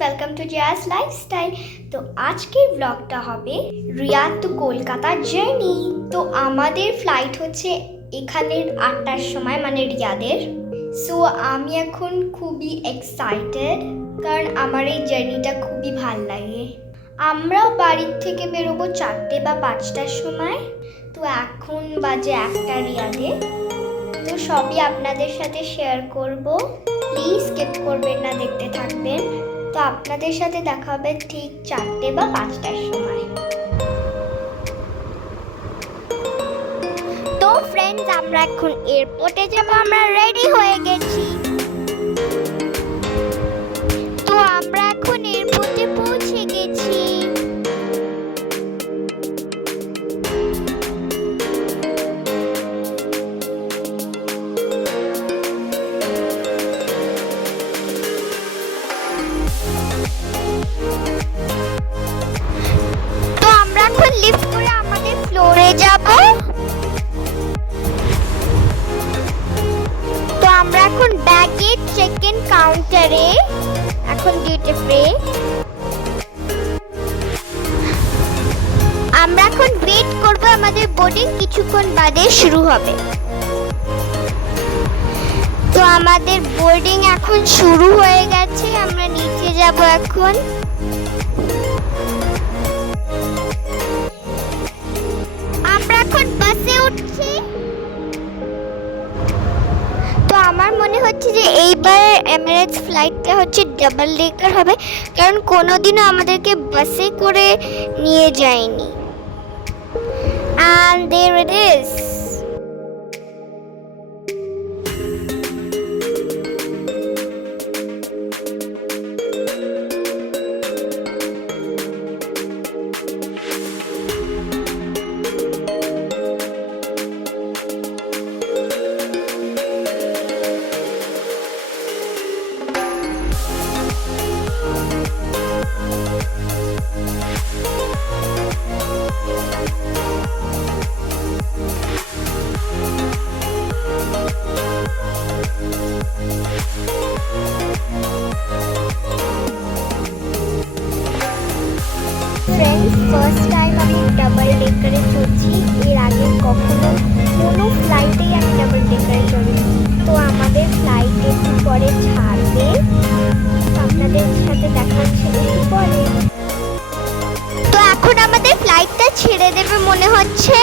Welcome to Zia's lifestyle. তো আজকের ব্লগটা হবে রিয়াদ টু কলকাতা জার্নি। তো আমাদের ফ্লাইট হচ্ছে এখানের 8টার সময়, মানে রিয়াদের। সো আমি এখন খুবই এক্সাইটেড, কারণ আমার এই জার্নিটা খুবই ভাল লাগে। আমরাও বাড়ির থেকে বেরোবো 4টে বা 5টার সময়। তো এখন বাজে 1টা রিয়াদে। তো সবই আপনাদের সাথে শেয়ার করব, প্লিজ স্কিপ করবেন না, দেখতে থাকবেন। তো আপনাদের সাথে দেখা হবে ঠিক 4টে বা 5টার সময়। তো ফ্রেন্ডস, আমরা এখন এয়ারপোর্টে যাব, আমরা রেডি হয়ে গেছি। তো আমরা এখন এয়ারপোর্টে পৌঁছে গেছি। তো আমরা এখন লিফট করে আমাদের ফ্লোরে যাব। তো আমরা এখন ব্যাগেজ চেক ইন কাউন্টারে, এখন ডিউটি ফ্রি। আমরা এখন ওয়েট করব, আমাদের বোর্ডিং কিছুক্ষণ বাদে শুরু হবে। তো আমাদের বোর্ডিং এখন শুরু হয়ে গেছে, আমরা নিচে যাব এখন। আমরা এখন বাসে উঠছি। তো আমার মনে হচ্ছে যে এইবার এমিরেটস ফ্লাইটটা হচ্ছে ডাবল ডেকার হবে, কারণ কোনোদিনও আমাদেরকে বাসে করে নিয়ে যায়নি। And there it is. Friends, first time আমি ডাবল ডেকারে চড়ছি। এর আগে কখনো কোনো ফ্লাইটেই আমি ডাবল ডেকারে চড়িনি। তো আমাদের ফ্লাইট একটু পরে ছাড়বে, আপনাদের সাথে দেখা হচ্ছে একটু পরে। তো এখন আমাদের ফ্লাইটটা ছেড়ে দেবে মনে হচ্ছে।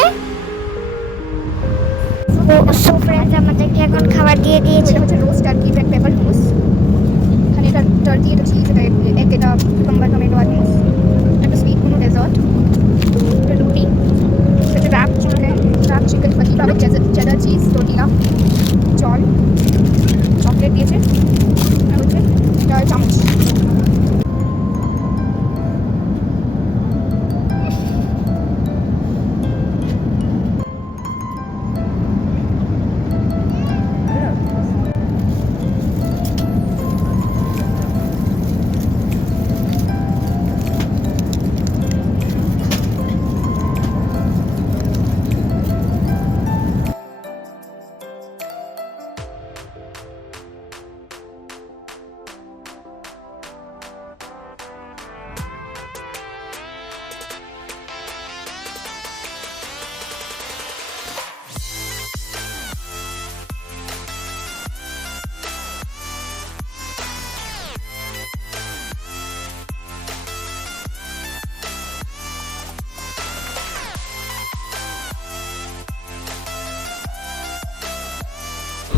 সো ফ্রেন্ডস, আমাদেরকে এখন খাবার দিয়ে দিয়েছে। হচ্ছে রোস্ট টার্কি ব্ল্যাক পেপার হুমস। এখানে এটা টার্কি, এটা চিজ, এটা এগ, এটা কুকুম্বার টমেটো আর হুমস। এটা সুইট কোনো ডেজার্ট, এটা রুটি, এটা wrap chicken fajita with cheddar cheese, tortilla, জল, চকলেট দিয়েছে, আর হচ্ছে এটা চামচ।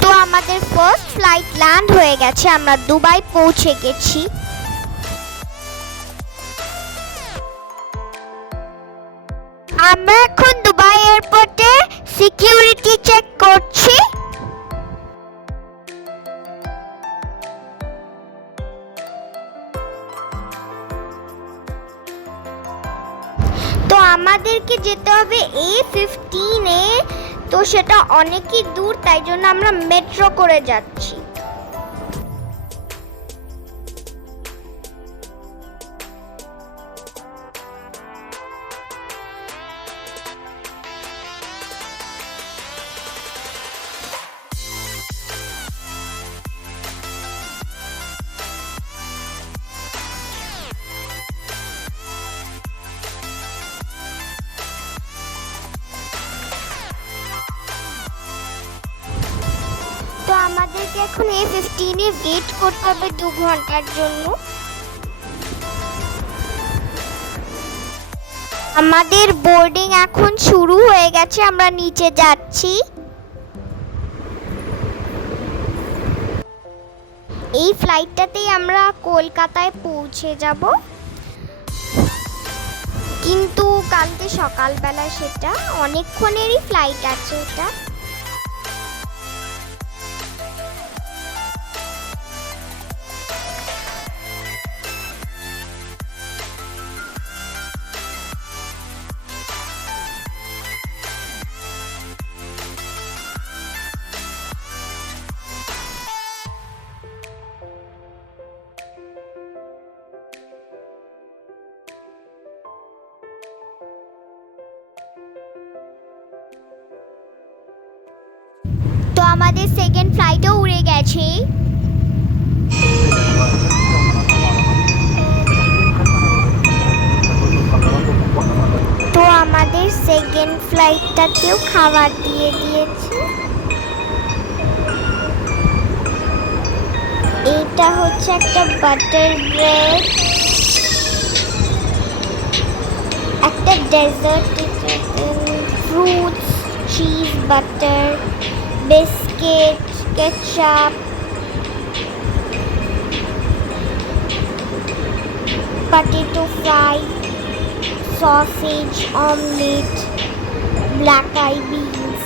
তো আমাদের ফার্স্ট ফ্লাইট ল্যান্ড হয়ে গেছে, আমরা দুবাই পৌঁছে গেছি। আমরা এখন দুবাই এয়ারপোর্টে সিকিউরিটি চেক করছি। তো আমাদেরকে যেতে হবে A15-এ। তো সেটা অনেকই দূর, তাই জন্য আমরা মেট্রো করে যাচ্ছি। এখন A15-এ ওয়েট করতে হবে 2 ঘন্টার জন্য। আমাদের বোর্ডিং এখন শুরু হয়ে গেছে, আমরা নিচে যাচ্ছি। এই ফ্লাইটটাতেই আমরা কলকাতায় পৌঁছে যাব, কিন্তু কালকে সকালবেলা, সেটা অনেকক্ষণেরই ফ্লাইট আছে এটা। তো আমাদের সেকেন্ড ফ্লাইটও উড়ে গেছে। তো আমাদের সেকেন্ড ফ্লাইটটাতেও খাবার দিয়ে দিয়েছে। এটা হচ্ছে একটা বাটার ব্রেড, একটা dessert, fruits, cheese, butter, biscuit, ketchup, potato fry, sausage, omelette, black eyed beans.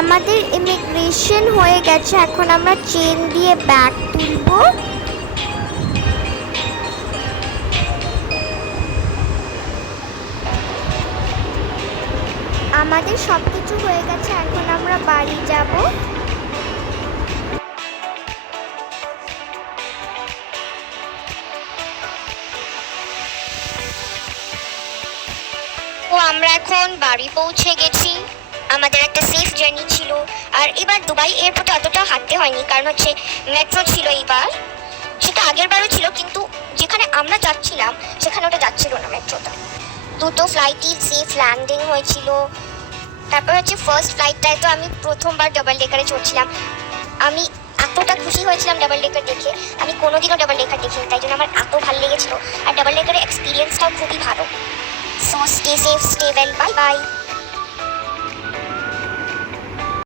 আমাদের ইমিগ্রেশন হয়ে গেছে, এখন আমরা চেন দিয়ে ব্যাগ তুলবো। আমাদের সবকিছু হয়ে গেছে, এখন আমরা বাড়ি যাব। তো আমরা এখন বাড়ি পৌঁছে গেছি। আমাদের একটা সেফ জার্নি ছিল। আর এবার দুবাই এয়ারপোর্টে অতটা হাঁটতে হয়নি, কারণ হচ্ছে মেট্রো ছিল এইবার। সেটা আগের বারও ছিল, কিন্তু যেখানে আমরা যাচ্ছিলাম সেখানে ওটা যাচ্ছিল না মেট্রোটা। দুটো ফ্লাইটই সেফ ল্যান্ডিং হয়েছিল। তারপর হচ্ছে ফার্স্ট ফ্লাইটটায় তো আমি প্রথমবার ডাবল ডেকারে চড়ছিলাম। আমি এতটা খুশি হয়েছিলাম ডাবল ডেকার দেখে, আমি কোনোদিনও ডাবল ডেকার দেখিনি, তাই জন্য আমার এত ভালো লেগেছিল। আর ডাবল ডেকারের এক্সপিরিয়েন্সটাও খুবই ভালো। So stay safe, stay well, bye bye.